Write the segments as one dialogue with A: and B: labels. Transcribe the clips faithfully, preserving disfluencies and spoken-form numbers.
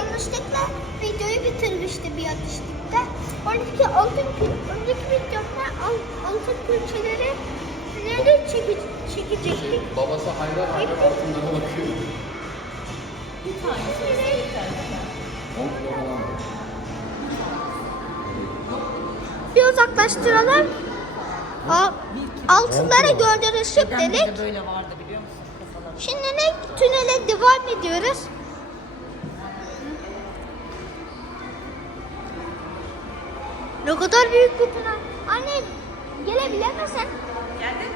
A: yanlışlıkla videoyu bitirmişti bir yanlışlıkla. Oradaki altın kül, önceki videomda al- altın külçeleri neleri çeke, çekecektik.
B: Babası hayran hayran altınlara bakıyor.
C: Bir tanesi yeter.
A: Bir uzaklaştıralım. A- Altınları gördürüşüp
C: Neden
A: dedik.
C: de böyle vardı biliyor musun? Kafalar.
A: Şimdi ne tünele devam ediyoruz. Ne kadar büyük bir tünel. Anne gelebilir misin?
C: Geldin.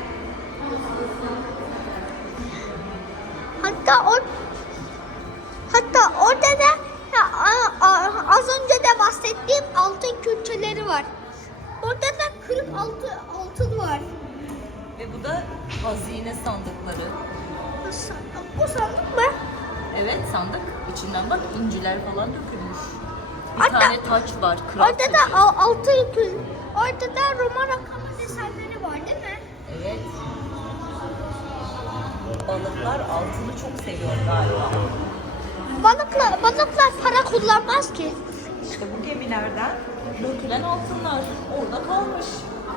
A: Hatta o hatta orada da ya, a- a- az önce de bahsettiğim altın külçeleri var. Orada da kırık altı, altın var.
C: Ve bu da hazine sandıkları.
A: Bu sandık, bu sandık mı?
C: Evet sandık. İçinden bak inciler falan dökülmüş. Bir
A: Hatta-
C: tane taç var. Kral
A: Orada
C: taçı.
A: da al- altın kül. Orada da Roma rakamı desenleri var değil mi?
C: Evet. Balıklar altını çok seviyor galiba.
A: Balıklar, balıklar para kullanmaz ki.
C: İşte bu gemilerden dökülen altınlar orada kalmış.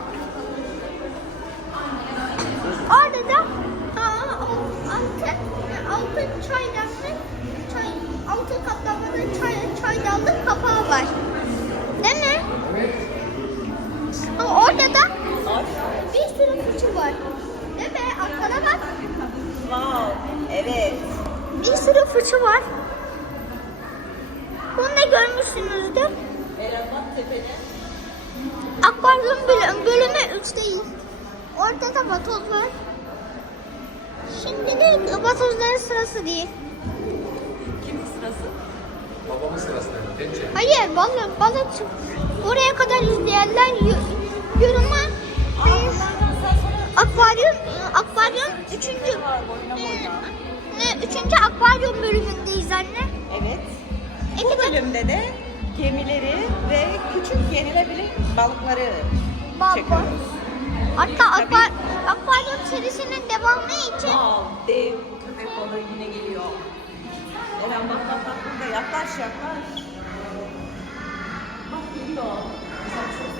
A: Orada da ha, altın, altın çaydanlık, çay, altın kaplamalı çay, çaydanlık kapağı var. Değil mi?
B: Evet.
A: Ama orada da
C: Var.
A: bir sürü fıçı var. Değil mi? Arkana bak.
C: Wow. Evet.
A: Bir sürü fıçı var. Bunu da görmüşsünüzdür.
C: Eren bak tepede.
A: Akvaryum bölüm, bölümü üç değil. Orada da vatoz var. Şimdi de vatozların sırası değil.
C: Kimin sırası?
B: Babamın sırasında. Bence.
A: Hayır balık balık buraya kadar izleyenler y- yoruma e, akvaryum akvaryum üçüncü
C: Var boyuna boyuna.
A: ne üçüncü akvaryum bölümündeyiz anne.
C: Evet.
A: İki
C: Bu
A: de-
C: bölümde de gemileri ve küçük yenilebilir balıkları
A: Baba.
C: çekiyoruz.
A: Hatta akva, akvaryum serisinin devamı için
C: Wow, dev köpek balığı yine geliyor. Eren bak bak bak burada yaklaş yaklaş. Bak geliyor. Güzel çok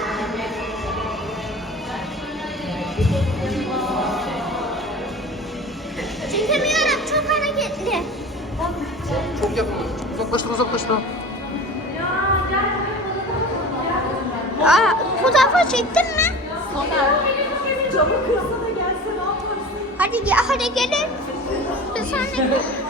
A: çekemiyorum çok hareketli.
B: Çok yakın. Uzaklaştır uzaklaştır.
A: Aa, fotoğrafı çektin mi?
C: Soner, camı kırsa da gelse ne yaparsın?
A: Hadi gel hadi gelin. Bir saniye.